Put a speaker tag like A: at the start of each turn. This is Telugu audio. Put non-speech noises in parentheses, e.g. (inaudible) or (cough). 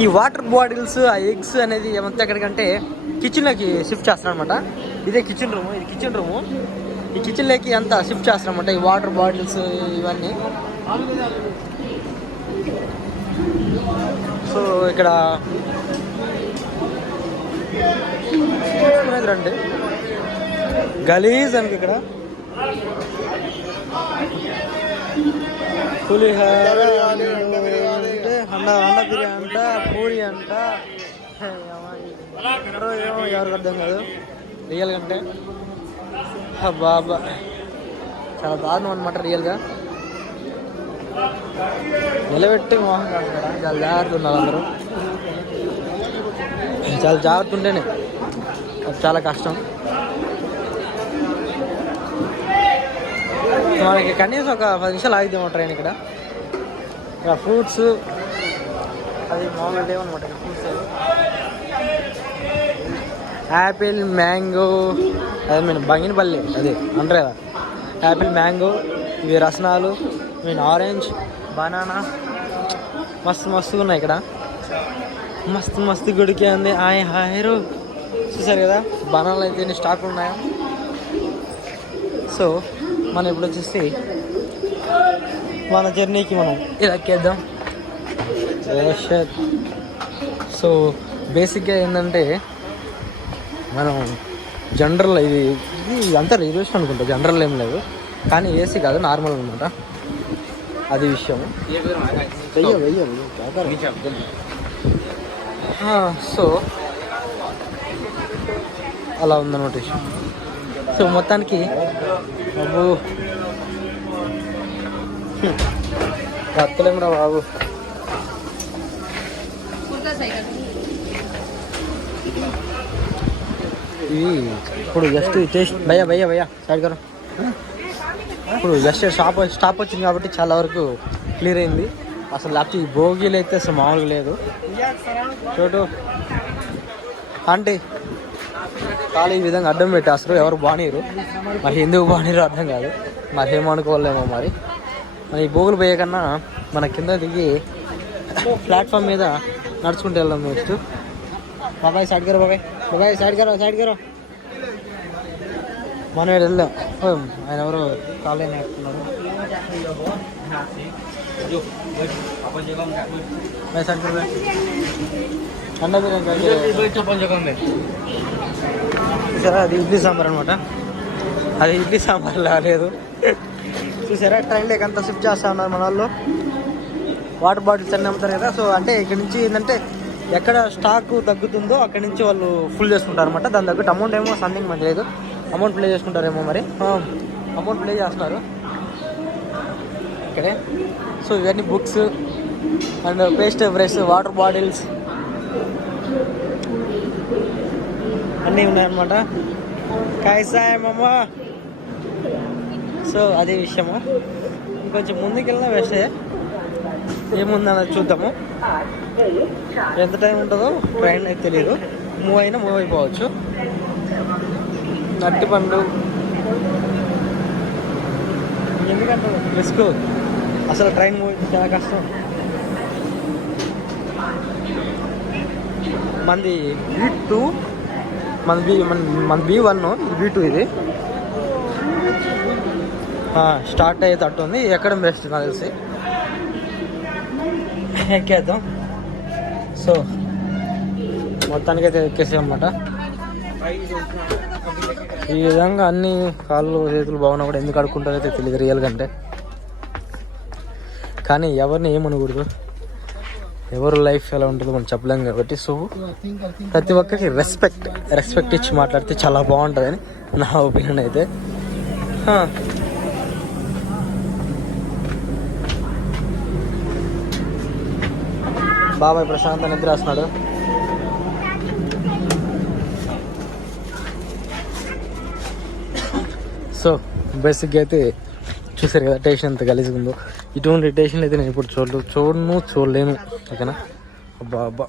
A: ఈ వాటర్ బాటిల్స్ ఆ ఎగ్స్ అనేది ఏమంతా ఎక్కడికంటే కిచెన్లోకి షిఫ్ట్ చేస్తారనమాట ఇదే కిచెన్ రూమ్ ఇది కిచెన్ రూము ఈ కిచెన్లోకి అంతా షిఫ్ట్ చేస్తారనమాట ఈ వాటర్ బాటిల్స్ ఇవన్నీ. సో ఇక్కడ రండి గలీజ్ అనుకు ఇక్కడ. పులిహారీ. అంట అండ బిర్యానీ అంట పూరి అంట. ఏమో ఎవరికి అర్థం కాదు. రియల్గా అంటే బాబా చాలా దారుణం అనమాట రియల్గా నిలబెట్టి మోహం కాదు చాలా జాగ్రత్త ఉన్నారు అందరూ. చాలా జాగ్రత్త ఉంటేనే చాలా కష్టం. మనకి కనీసం ఒక పది నిమిషాలు ఆగిద్దాం ట్రైన్ ఇక్కడ. ఇక్కడ ఫ్రూట్స్ అది మామూలుగా లేవన్నమాట ఇక్కడ యాపిల్ మ్యాంగో అది మీన్ బంగినపల్లి అది అంటారు కదా. యాపిల్ మ్యాంగో ఇవి రసనాలు మీన్ ఆరెంజ్ బనానా మస్తు మస్తుగా ఉన్నాయి ఇక్కడ. మస్తు మస్తు గుడికి ఉంది. హాయ్ హాయరు చూసారు కదా బనాలు అయితే ఎన్ని స్టాక్లు ఉన్నాయో. సో మనం ఇప్పుడు వచ్చేసి మన జర్నీకి మనం ఇలా ఎక్కేద్దాం. Oh, సో బేసిక్గా ఏంటంటే మనం జనరల్ ఇది ఇది అంతా రిజర్వేషన్ అనుకుంటా. జనరల్ ఏం లేదు. కానీ ఏసీ కాదు నార్మల్ అనమాట అది విషయం. సో అలా ఉందన్నమాట విషయం. సో మొత్తానికి బాబు. కత్తలేమురా బాబు? ఇప్పుడు జస్ట్ టేస్ట్ భయ్యా భయ్యా భయ్యా సైడ్ కరా ఇప్పుడు జస్ట్ స్టాప్ స్టాప్ వచ్చింది కాబట్టి చాలా వరకు క్లియర్ అయింది. అసలు లేకపోతే ఈ భోగిలు అయితే అసలు మామూలుగా లేదు. చోటు ఆంటీ ఖాళీ ఈ విధంగా అడ్డం పెట్టేస్తారు ఎవరు బానీరు మరి ఎందుకు బానీరు అర్థం కాదు. మరి ఏమనుకోలేమో మరి. మరి ఈ భోగులు పోయే కన్నా మన కింద దిగి (laughs) ప్లాట్ఫామ్ మీద నడుచుకుంటూ వెళ్దాం నెక్స్ట్ బాబాయ్ సైడ్ గారు బాబాయ్. బాబాయ్ సైడ్ గారు సైడ్ గారు మనం వెళ్దాం. ఆయన ఎవరు కాల్ అయినా ఎక్కుతున్నారు బాయ్ సైడ్ గారు అండా బిర్యానీ చూసారా? అది ఇడ్లీ సాంబార్ అనమాట అది ఇడ్లీ సాంబార్ లేదు. చూసారా? ట్రైన్ లేక అంతా షిఫ్ట్ చేస్తా ఉన్నారు మన వాళ్ళు. వాటర్ బాటిల్స్ అన్నీ అమ్ముతారు కదా. సో అంటే ఇక్కడ నుంచి ఏంటంటే ఎక్కడ స్టాక్ తగ్గుతుందో అక్కడ నుంచి వాళ్ళు ఫుల్ చేసుకుంటారు అనమాట దాని తగ్గట్టు అమౌంట్ ఏమో సంథింగ్ మంచి లేదు. అమౌంట్ ప్లే చేసుకుంటారేమో మరి. అమౌంట్ ప్లే చేస్తున్నారు ఇక్కడే. సో ఇవన్నీ books and paste brush water bottles అన్నీ ఉన్నాయన్నమాట. కాయసాయమ్మ సో అదే విషయము. ఇంకొంచెం ముందుకు వెళ్ళినా వేస్తే ఏముందన్నది చూద్దాము. ఎంత టైం ఉంటుందో ట్రైన్ అయితే తెలియదు మూవ్ అయినా మూవ్ అయిపోవచ్చు. నట్టి పండు. ఎందుకంటే రిస్క్. అసలు ట్రైన్ మూవ్ అయితే చాలా కష్టం. మంది బీ టూ మన బి మన మన బీ వన్ బీ టూ ఇది స్టార్ట్ అయ్యేటట్టు ఉంది. ఎక్కడ బెస్ట్ నాకు తెలిసి. ఎక్కేద్దాం సో మొత్తానికి అయితే ఎక్కేసాం అన్నమాట ఈ విధంగా అన్ని కాళ్ళు చేతులు బాగున్నా కూడా ఎందుకు అడుక్కుంటారో అయితే తెలియదు రియల్గా అంటే. కానీ ఎవరిని ఏమనకూడదు. ఎవరు లైఫ్ ఎలా ఉంటుందో మనం చెప్పలేం కాబట్టి సో ప్రతి ఒక్కరికి రెస్పెక్ట్ రెస్పెక్ట్ ఇచ్చి మాట్లాడితే చాలా బాగుంటుందని నా ఒపీనియన్ అయితే. బాబాయ్ ప్రశాంత్ నిద్ర వస్తున్నాడు. సో బేసిక్గా అయితే చూసారు కదా టేషన్ ఎంత గలీజ్గా ఉందో. ఇటువంటి టేషన్ అయితే నేను ఇప్పుడు చూడలేదు చూడను చూడలేను. ఓకేనా? అబ్బా అబ్బా.